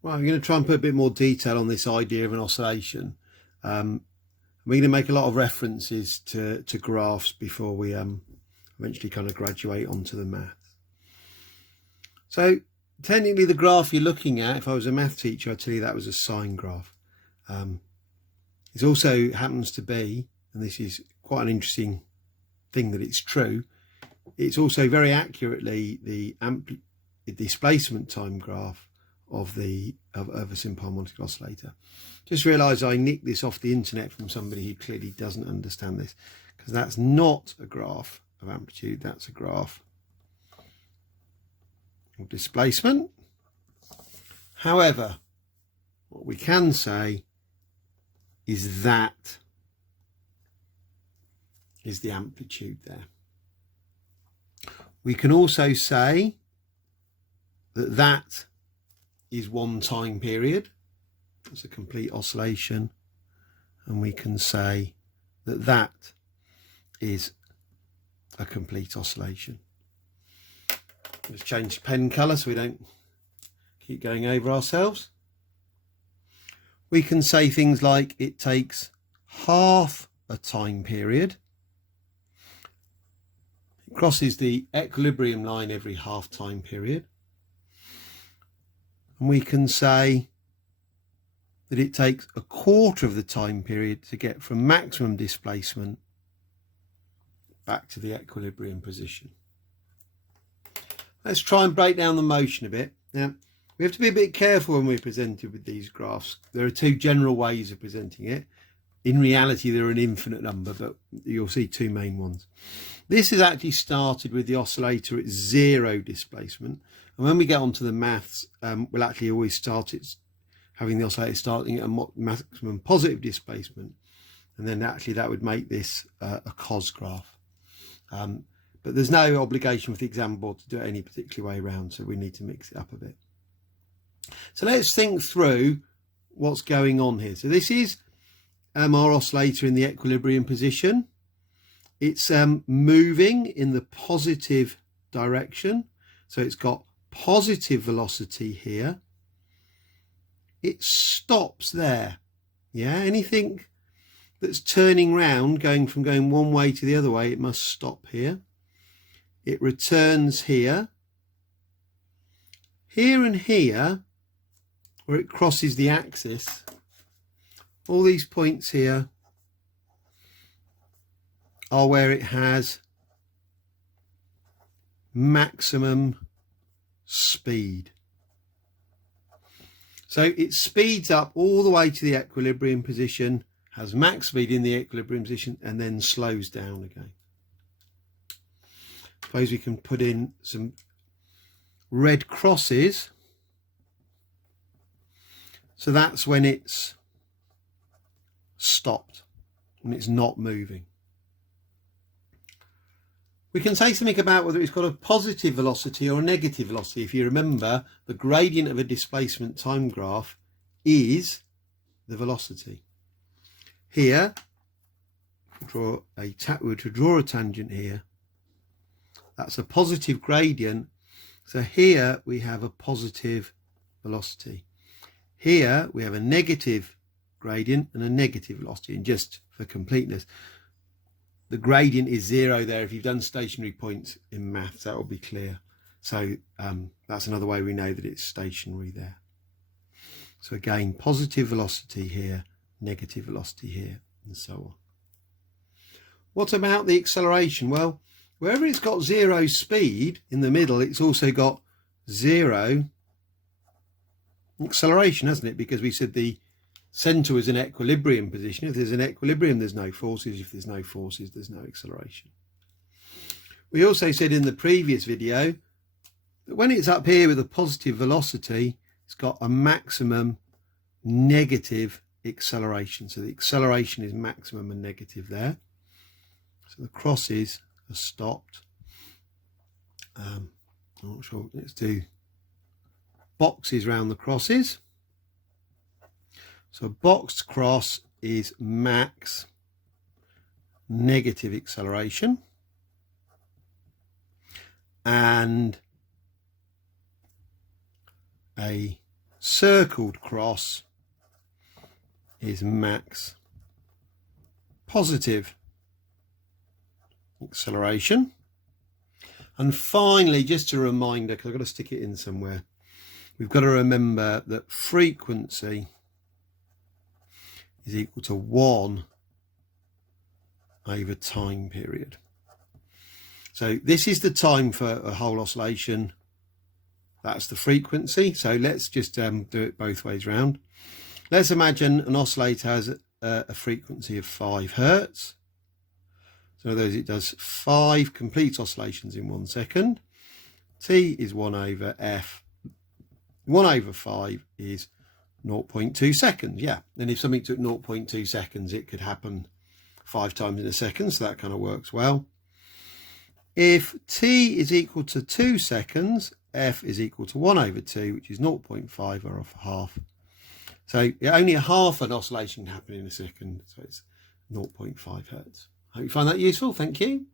Right, I'm going to try and put a bit more detail on this idea of an oscillation. We're going to make a lot of references to graphs before we eventually kind of graduate onto the math. So technically the graph you're looking at, if I was a math teacher, I'd tell you that was a sine graph. It also happens to be, and this is quite an interesting thing that it's true, it's also very accurately the displacement time graph of a simple harmonic oscillator. Just realised I nicked this off the internet from somebody who clearly doesn't understand this, because that's not a graph of amplitude, that's a graph of displacement. However, what we can say is that is the amplitude there. We can also say that that is one time period. It's a complete oscillation. And we can say that that is a complete oscillation. Let's change the pen colour so we don't keep going over ourselves. We can say things like it takes half a time period. It crosses the equilibrium line every half time period. And we can say that it takes a quarter of the time period to get from maximum displacement back to the equilibrium position. Let's try and break down the motion a bit. Now, we have to be a bit careful when we're presented with these graphs. There are two general ways of presenting it. In reality, there are an infinite number, but you'll see two main ones. This is actually started with the oscillator at zero displacement. And when we get onto the maths, we'll actually always start it having the oscillator starting at a maximum positive displacement. And then actually that would make this a cos graph. But there's no obligation with the exam board to do it any particular way around, so we need to mix it up a bit. So let's think through what's going on here. So this is our oscillator in the equilibrium position. It's moving in the positive direction. So it's got positive velocity here. It stops there. Yeah, anything that's turning round, going one way to the other way, it must stop here. It returns here. Here and here, where it crosses the axis, all these points here are where it has maximum speed. So it speeds up all the way to the equilibrium position, has max speed in the equilibrium position, and then slows down again. Suppose we can put in some red crosses. So that's when it's stopped, when it's not moving. We can say something about whether it's got a positive velocity or a negative velocity. If you remember, the gradient of a displacement time graph is the velocity. Here, we're to draw a tangent here. That's a positive gradient. So here we have a positive velocity. Here we have a negative gradient and a negative velocity. And just for completeness, the gradient is zero there. If you've done stationary points in maths, that will be clear. So that's another way we know that it's stationary there. So again, positive velocity here, negative velocity here, and so on. What about the acceleration? Well, wherever it's got zero speed in the middle, it's also got zero acceleration, hasn't it? Because we said the centre was an equilibrium position. If there's an equilibrium, there's no forces. If there's no forces, there's no acceleration. We also said in the previous video that when it's up here with a positive velocity, it's got a maximum negative acceleration. So the acceleration is maximum and negative there. So the crosses are stopped. I'm not sure. Let's do boxes around the crosses. So a boxed cross is max negative acceleration, and a circled cross is max positive acceleration. And finally, just a reminder, because I've got to stick it in somewhere, we've got to remember that frequency is equal to 1 over time period. So this is the time for a whole oscillation. That's the frequency. So let's just do it both ways round. Let's imagine an oscillator has a frequency of 5 Hertz. So those it does 5 complete oscillations in 1 second. T is 1 over F. 1 over 5 is 0.2 seconds. Yeah, and if something took 0.2 seconds, it could happen 5 times in a second. So that kind of works well. If T is equal to 2 seconds, F is equal to 1 over 2, which is 0.5 or off half. So only half an oscillation can happen in a second. So it's 0.5 Hertz. Hope you find that useful. Thank you.